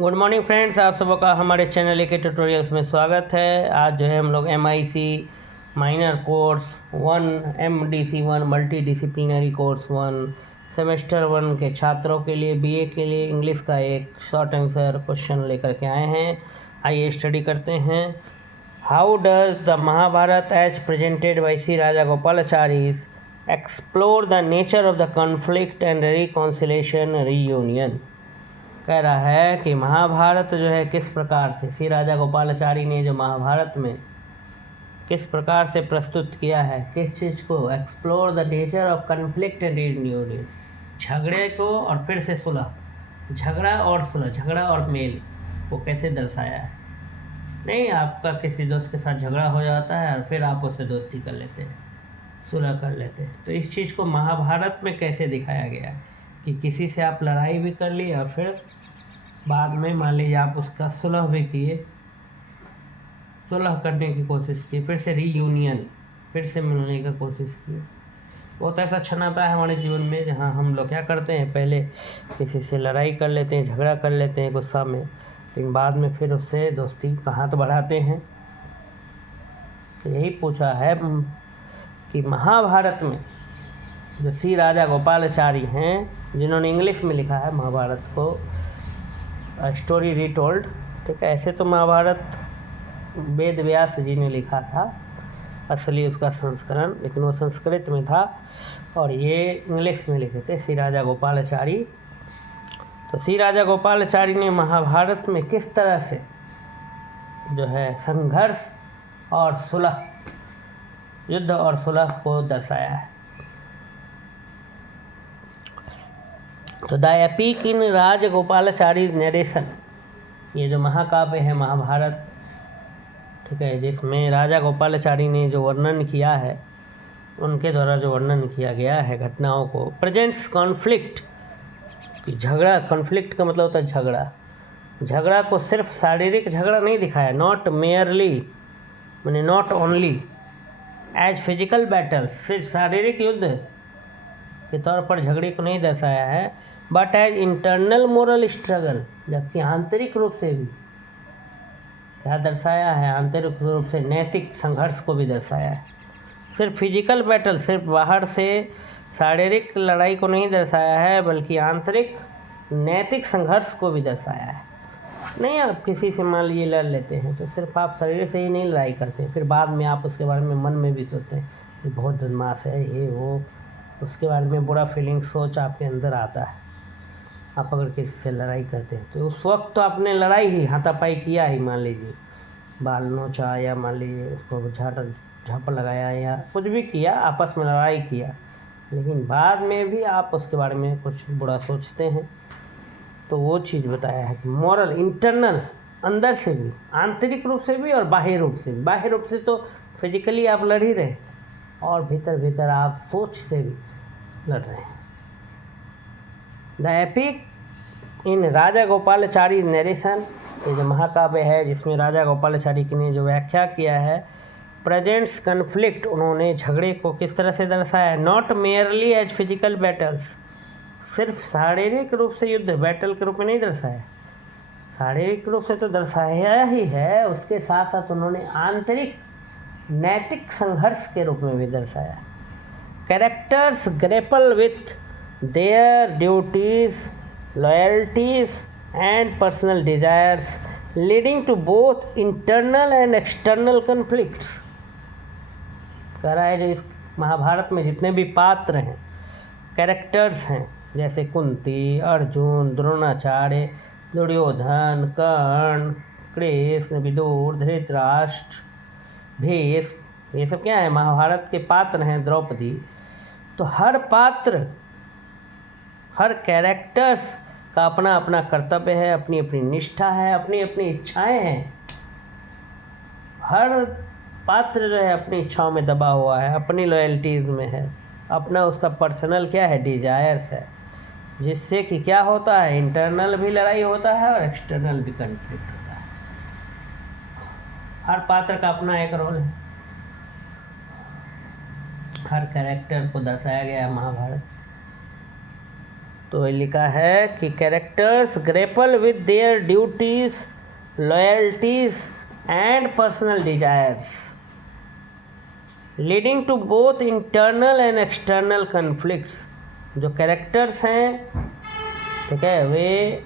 Good morning friends, आप सबों का हमारे चैनल के ट्यूटोरियल्स में स्वागत है। आज जो है हम लोग MIC minor course 1, MDC 1 multi disciplinary course 1 semester 1 के छात्रों के लिए BA के लिए इंग्लिश का एक शॉर्ट आंसर क्वेश्चन लेकर के आए हैं। आइए स्टडी करते हैं। How does the Mahabharata as presented by Shri Raja Gopalachari explore the nature of the conflict and reconciliation reunion. कह रहा है कि महाभारत जो है किस प्रकार से श्री राजा गोपालाचारी ने जो महाभारत में किस प्रकार से प्रस्तुत किया है, किस चीज़ को, explore the nature of conflict and reunion, झगड़े को और फिर से सुलह, झगड़ा और सुलह, झगड़ा और मेल को कैसे दर्शाया है। नहीं, आपका किसी दोस्त के साथ झगड़ा हो जाता है और फिर आप उससे दोस्ती कर लेते हैं, सुलह कर लेते हैं, तो इस चीज़ को महाभारत में कैसे दिखाया गया है कि किसी से आप लड़ाई भी कर ली और फिर बाद में मान लीजिए आप उसका सुलह भी किए, सुलह करने की कोशिश की, फिर से रीयूनियन, फिर से मिलने की कोशिश की। बहुत ऐसा क्षण आता है हमारे जीवन में जहाँ हम लोग क्या करते हैं, पहले किसी से लड़ाई कर लेते हैं, झगड़ा कर लेते हैं गुस्सा में, लेकिन बाद में फिर उससे दोस्ती का हाथ बढ़ाते हैं। तो यही पूछा है कि महाभारत में जो श्री राजा गोपालाचारी हैं, जिन्होंने इंग्लिश में लिखा है महाभारत को, स्टोरी रीटोल्ड, ठीक है। ऐसे तो महाभारत वेद व्यास जी ने लिखा था, असली उसका संस्करण, लेकिन वो संस्कृत में था और ये इंग्लिश में लिखे थे श्री राजा गोपालाचारी। तो श्री राजा गोपालाचारी ने महाभारत में किस तरह से जो है संघर्ष और सुलह, युद्ध और सुलह को दर्शाया है। तो the epic in Rajagopalachari narration, ये जो महाकाव्य है महाभारत, ठीक है, जिसमें राजा गोपालाचारी ने जो वर्णन किया है, उनके द्वारा जो वर्णन किया गया है घटनाओं को, प्रेजेंट्स कॉन्फ्लिक्ट, झगड़ा, कॉन्फ्लिक्ट का मतलब होता है झगड़ा, झगड़ा को सिर्फ शारीरिक झगड़ा नहीं दिखाया, नॉट मेयरली मैंने not only as physical battle, सिर्फ शारीरिक युद्ध के तौर पर झगड़े को नहीं दर्शाया है, but as internal moral struggle, जबकि आंतरिक रूप से भी क्या दर्शाया है, आंतरिक रूप से नैतिक संघर्ष को भी दर्शाया है। सिर्फ फिजिकल बैटल, सिर्फ बाहर से शारीरिक लड़ाई को नहीं दर्शाया है, बल्कि आंतरिक नैतिक संघर्ष को भी दर्शाया है। नहीं, आप किसी से मान लीजिए लड़ लेते हैं तो सिर्फ आप शरीर से ही नहीं लड़ाई करते, फिर बाद में आप उसके बारे में मन में भी सोचते हैं कि बहुत बदमाश है ये वो, उसके बारे में बुरा फीलिंग सोच आपके अंदर आता है। आप अगर किसी से लड़ाई करते हैं तो उस वक्त तो आपने लड़ाई ही, हाथापाई किया ही, मान लीजिए बाल नोचा या मान लीजिए उसको झप लगाया या कुछ भी किया, आपस में लड़ाई किया, लेकिन बाद में भी आप उसके बारे में कुछ बुरा सोचते हैं। तो वो चीज़ बताया है कि मॉरल, इंटरनल, अंदर से भी, आंतरिक रूप से भी और बाह्य रूप से भी। बाह्य रूप से तो फिजिकली आप लड़ ही रहे और भीतर भीतर आप सोच से भी लड़ रहे हैं। The epic in Raja Gopalachari narration, ये जो महाकाव्य है जिसमें राजा गोपालाचारी ने जो व्याख्या किया है, प्रेजेंट्स कन्फ्लिक्ट, उन्होंने झगड़े को किस तरह से दर्शाया, not merely as physical battles, सिर्फ शारीरिक रूप से युद्ध, बैटल के रूप में नहीं दर्शाया, शारीरिक रूप से तो दर्शाया ही है, उसके साथ साथ उन्होंने आंतरिक नैतिक संघर्ष के रूप में भी दर्शाया। Characters grapple with their duties, loyalties and personal desires leading to both internal and external conflicts. कह रहा है जो इस महाभारत में जितने भी पात्र हैं, कैरेक्टर्स हैं, जैसे कुंती, अर्जुन, द्रोणाचार्य, दुर्योधन, कर्ण, कृष्ण, विदुर, धृतराष्ट्र, भीष्म, ये सब क्या है, महाभारत के पात्र हैं, द्रौपदी। तो हर पात्र, हर कैरेक्टर्स का अपना अपना कर्तव्य है, अपनी अपनी निष्ठा है, अपनी अपनी इच्छाएं हैं। हर पात्र जो है अपनी इच्छाओं में दबा हुआ है, अपनी लॉयल्टीज़ में है, अपना उसका पर्सनल क्या है, डिजायर्स है, जिससे कि क्या होता है, इंटरनल भी लड़ाई होता है और एक्सटर्नल भी कन्फ्लिक्ट होता है। हर पात्र का अपना एक रोल है, हर कैरेक्टर को दर्शाया गया है महाभारत। तो ये लिखा है कि characters grapple with their duties, loyalties and personal desires, leading to both internal and external conflicts. जो कैरेक्टर्स हैं, ठीक है, वे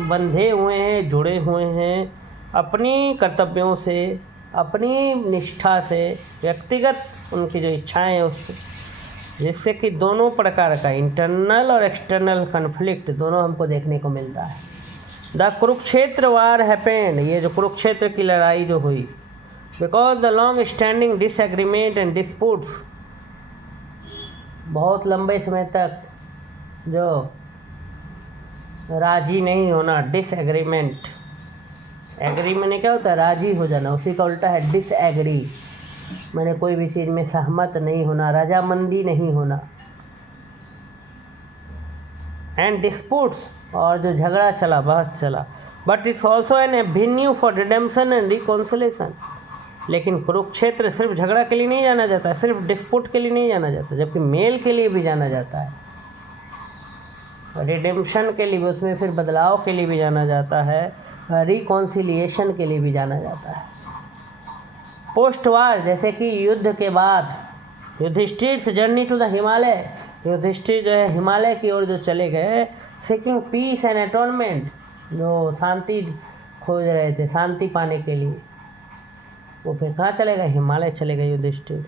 बंधे हुए हैं, जुड़े हुए हैं अपनी कर्तव्यों से, अपनी निष्ठा से, व्यक्तिगत उनकी जो इच्छाएं हैं उससे, जिससे कि दोनों प्रकार का इंटरनल और एक्सटर्नल कन्फ्लिक्ट दोनों हमको देखने को मिलता है। द कुरुक्षेत्र वार हैपेंड, ये जो कुरुक्षेत्र की लड़ाई जो हुई, because the long standing disagreement and disputes, बहुत लंबे समय तक जो राजी नहीं होना, डिसएग्रीमेंट, एग्री मैंने क्या होता है, राजी हो जाना, उसी का उल्टा है डिसएग्री, मैंने कोई भी चीज़ में सहमत नहीं होना, रजामंदी नहीं होना, एंड डिस्प्यूट्स, और जो झगड़ा चला, बहस चला, but it's also an Avenue for redemption and reconciliation. लेकिन कुरुक्षेत्र सिर्फ झगड़ा के लिए नहीं जाना जाता है, सिर्फ डिस्प्यूट के लिए नहीं जाना जाता, जबकि मेल के लिए भी जाना जाता है, रिडेम्पशन के लिए भी, उसमें फिर बदलाव के लिए भी जाना जाता है, रिकॉन्सिलिएशन के लिए भी जाना जाता है। पोस्ट वार, जैसे कि युद्ध के बाद, Yudhishthira journey to the Himalaya, Yudhishthira जो है हिमालय की ओर जो चले गए, सीकिंग पीस एंड एटोनमेंट, जो शांति खोज रहे थे, शांति पाने के लिए, वो फिर कहाँ चले गए, हिमालय चले गए युधिष्ठिर।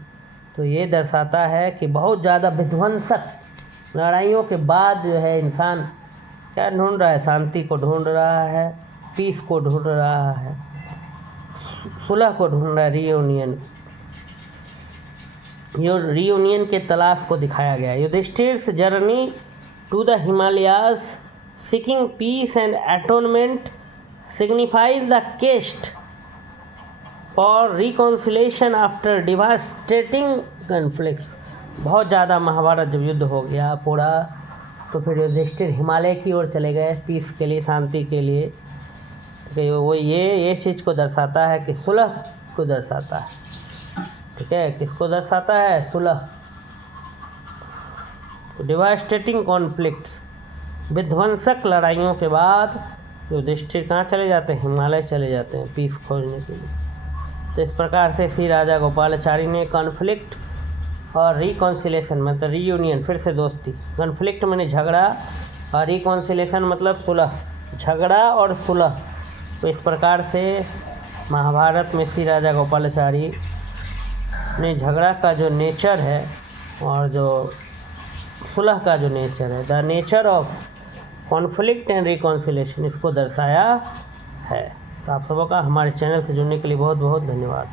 तो ये दर्शाता है कि बहुत ज़्यादा विध्वंसक लड़ाइयों के बाद जो है इंसान क्या ढूंढ रहा है, शांति को ढूंढ रहा है, पीस को ढूंढ रहा है, सुलह को ढूंढ रहा है, रियूनियन के तलाश को दिखाया गया। Yudhishthira journey to the Himalayas seeking peace and atonement signifies the quest for reconciliation after devastating conflicts. बहुत ज़्यादा महाभारत जब युद्ध हो गया पूरा, तो फिर युधिष्ठिर हिमालय की ओर चले गए पीस के लिए, शांति के लिए। ठीक है, वो ये चीज़ को दर्शाता है कि सुलह को दर्शाता है। ठीक है, किसको दर्शाता है, सुलह। डिवास्टेटिंग कॉन्फ्लिक्ट्स, विध्वंसक लड़ाइयों के बाद युधिष्ठिर कहाँ चले जाते हैं, हिमालय चले जाते हैं पीस खोजने के लिए। तो इस प्रकार से श्री राजा गोपालाचारी ने कॉन्फ्लिक्ट और रिकॉन्सिलेशन मतलब रीयूनियन, फिर से दोस्ती, कॉन्फ्लिक्ट मैंने झगड़ा और रिकॉन्सिलेशन मतलब सुलह, झगड़ा और सुलह। तो इस प्रकार से महाभारत में श्री राजा गोपालाचारी ने झगड़ा का जो नेचर है और जो सुलह का जो नेचर है, the nature of conflict and reconciliation, इसको दर्शाया है। तो आप सबों का हमारे चैनल से जुड़ने के लिए बहुत बहुत धन्यवाद।